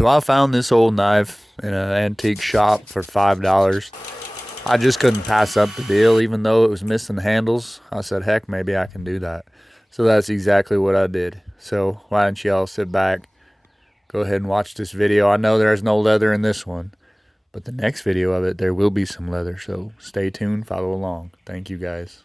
So I found this old knife in an antique shop for $5. I just couldn't pass up the deal, even though it was missing handles. I said, heck, maybe I can do that. So that's exactly what I did. So why don't y'all sit back, go ahead and watch this video. I know there's no leather in this one, but the next video of it, there will be some leather. So stay tuned, follow along. Thank you guys.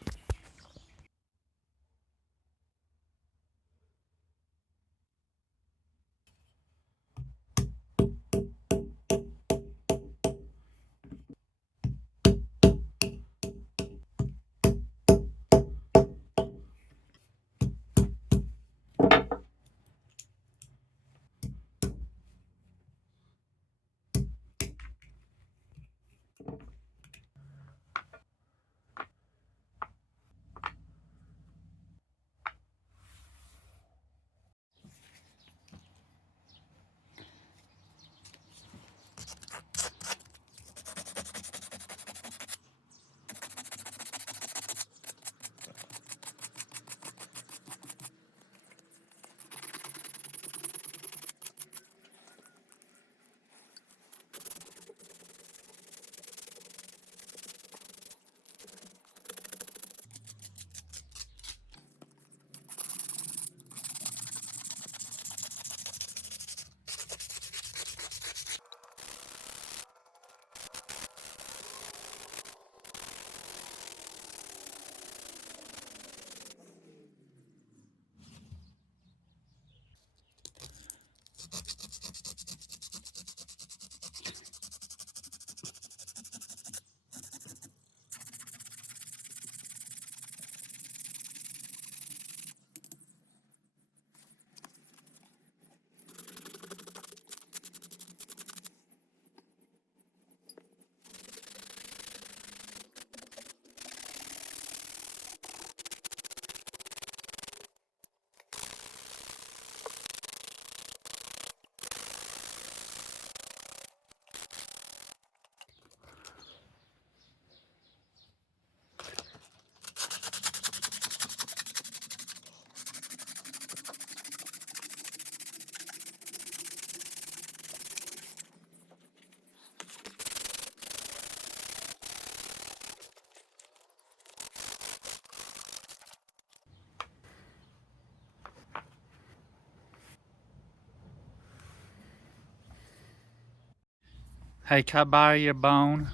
Hey, can I borrow your bone?